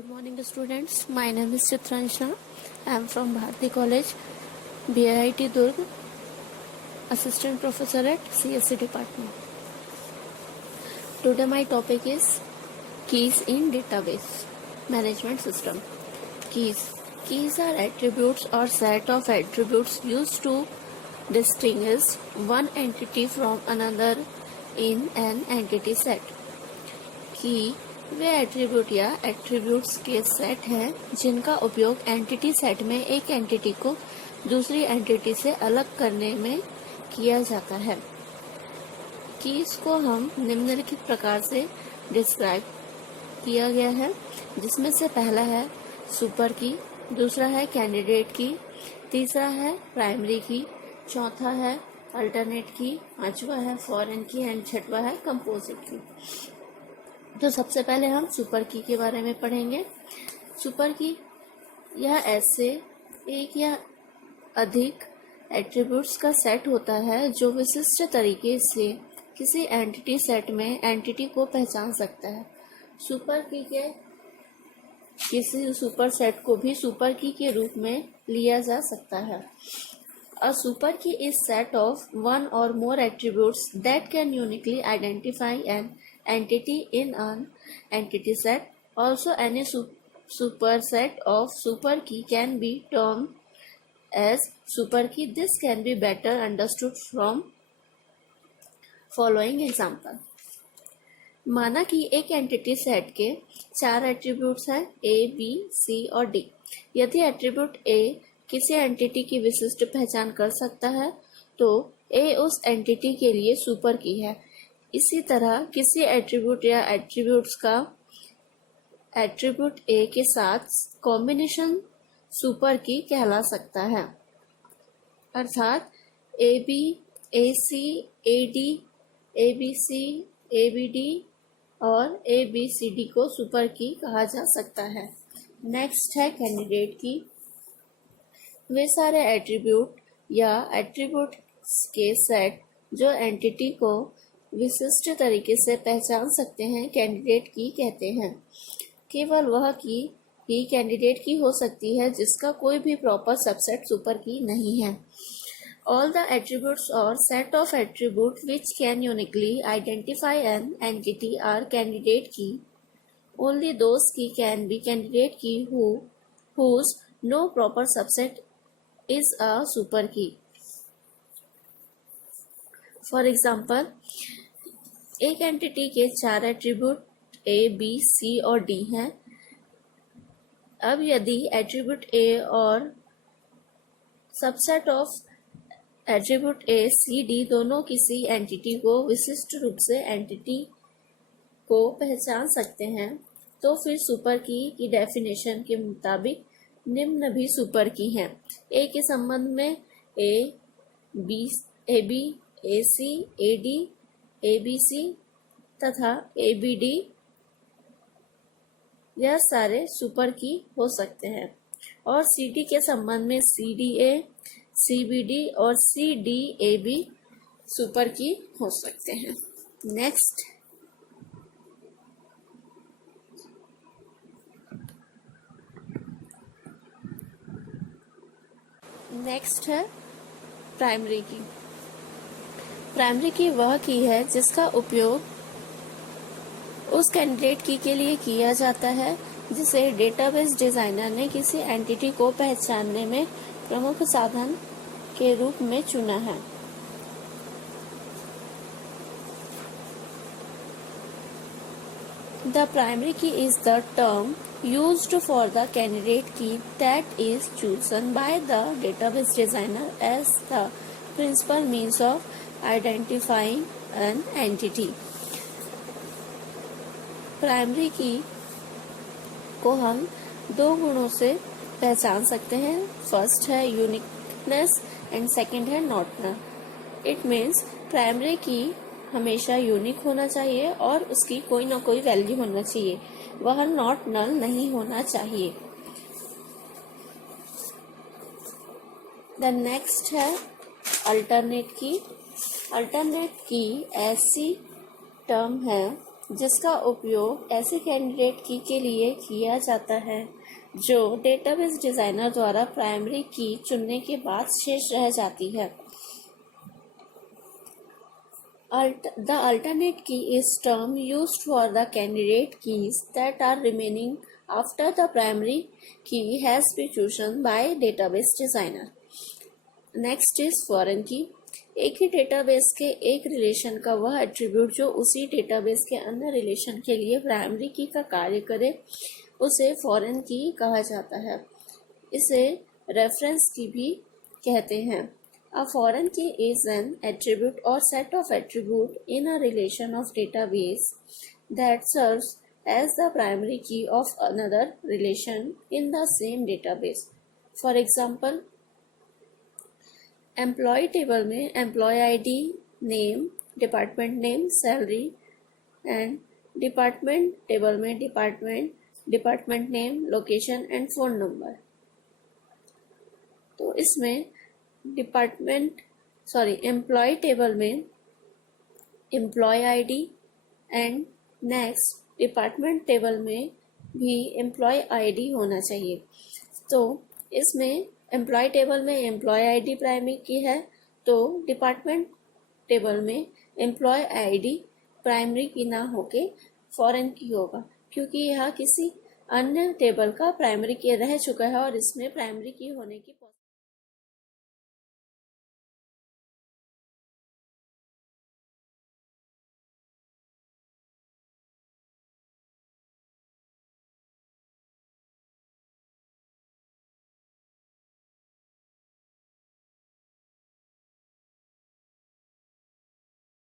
Good morning, students. My name is Chitranjana. I am from Bharati College, BIT Durg, Assistant Professor at CSC Department. Today my topic is keys in database management system. Keys are attributes or set of attributes used to distinguish one entity from another in an entity set. की वे attribute या attributes के set हैं जिनका उपयोग entity set में एक entity को दूसरी एंटिटी से अलग करने में किया जाता है। कीज को हम निम्नलिखित प्रकार से डिस्क्राइब किया गया है, जिसमें से पहला है सुपर की, दूसरा है कैंडिडेट की, तीसरा है प्राइमरी की, चौथा है अल्टरनेट की, पांचवा है फॉरेन की एंड छठवा है कंपोजिट की। तो सबसे पहले हम सुपर की के बारे में पढ़ेंगे। सुपर की यह ऐसे एक या अधिक एट्रीब्यूट्स का सेट होता है जो विशिष्ट तरीके से किसी एंटिटी सेट में एंटिटी को पहचान सकता है। सुपर की के किसी सुपर सेट को भी सुपर की के रूप में लिया जा सकता है। A super key is set of one or more attributes that can uniquely identify an entity in an entity set. Also, any superset of super key can be termed as super key. This can be better understood from following example. माना कि एक entity set के 4 attributes हैं A, B, C और D। यदि attribute A किसी entity की विशिष्ट पहचान कर सकता है तो A उस एंटिटी के लिए सुपर की है। इसी तरह किसी एट्रीब्यूट या एट्रीब्यूट्स का एट्रीब्यूट A के साथ कॉम्बिनेशन सुपर की कहला सकता है। अर्थात AB, AC, AD, ABC, ABD और ABCD को सुपर की कहा जा सकता है। नेक्स्ट है कैंडिडेट की। वे सारे एट्रीब्यूट या एट्रीब्यूट्स के सेट जो एंटिटी को विशिष्ट तरीके से पहचान सकते हैं कैंडिडेट की कहते हैं। केवल वह की ही कैंडिडेट की हो सकती है जिसका कोई भी प्रॉपर सबसेट सुपर की नहीं है। All the attributes or set of attributes which can uniquely identify an entity are candidate key. Only those key can be candidate key whose no proper subset is a super key. For example, एक entity के 4 attribute A, B, C और D हैं। अब यदि attribute A और subset of attribute A, C, D दोनों किसी entity को विशिष्ट रूप से एंटिटी को पहचान सकते हैं तो फिर सुपर की डेफिनेशन के मुताबिक निम्न भी सुपर की हैं। A के संबंध में A, B, AB, AC, AD, ABC तथा ABD यह सारे सुपर की हो सकते हैं और CD के संबंध में CDA, CBD और CDAB सुपर की हो सकते हैं। नेक्स्ट है प्राइमरी की। प्राइमरी की वह की है जिसका उपयोग उस कैंडिडेट की के लिए किया जाता है जिसे डेटाबेस डिजाइनर ने किसी एंटिटी को पहचानने में प्रमुख साधन के रूप में चुना है। The primary key is the term used for the candidate key that is chosen by the database designer as the principal means of identifying an entity. Primary की को हम 2 गुणों से पहचान सकते हैं। फर्स्ट है यूनिकनेस एंड सेकंड है not null. It means primary की हमेशा यूनिक होना चाहिए और उसकी कोई ना कोई वैल्यू होना चाहिए, वह नॉट नल नहीं होना चाहिए। द नेक्स्ट है अल्टरनेट की। अल्टरनेट की ऐसी टर्म है जिसका उपयोग ऐसे कैंडिडेट की के लिए किया जाता है जो डेटाबेस डिजाइनर द्वारा प्राइमरी की चुनने के बाद शेष रह जाती है। The alternate key is term used for the candidate keys that are remaining after the primary key has been chosen by database designer. Next is foreign key. एक ही डेटाबेस के एक रिलेशन का वह एट्रीब्यूट जो उसी डेटाबेस के अन्य relation के लिए प्राइमरी की का कार्य करे उसे फॉरेन की कहा जाता है। इसे रेफरेंस की भी कहते हैं। A foreign key is an attribute or set of attribute in a relation of database that serves as the primary key of another relation in the same database. For example, employee table में employee ID, name, department name, salary and department table में department name, location and phone number. तो इसमें employee table में employee ID and next department table में भी employee ID होना चाहिए। तो इसमें एम्प्लॉय टेबल में एम्प्लॉय आईडी प्राइमरी की है तो डिपार्टमेंट टेबल में एम्प्लॉय आईडी प्राइमरी की ना होके फॉरेन की होगा, क्योंकि यह किसी अन्य टेबल का प्राइमरी की रह चुका है और इसमें प्राइमरी की होने की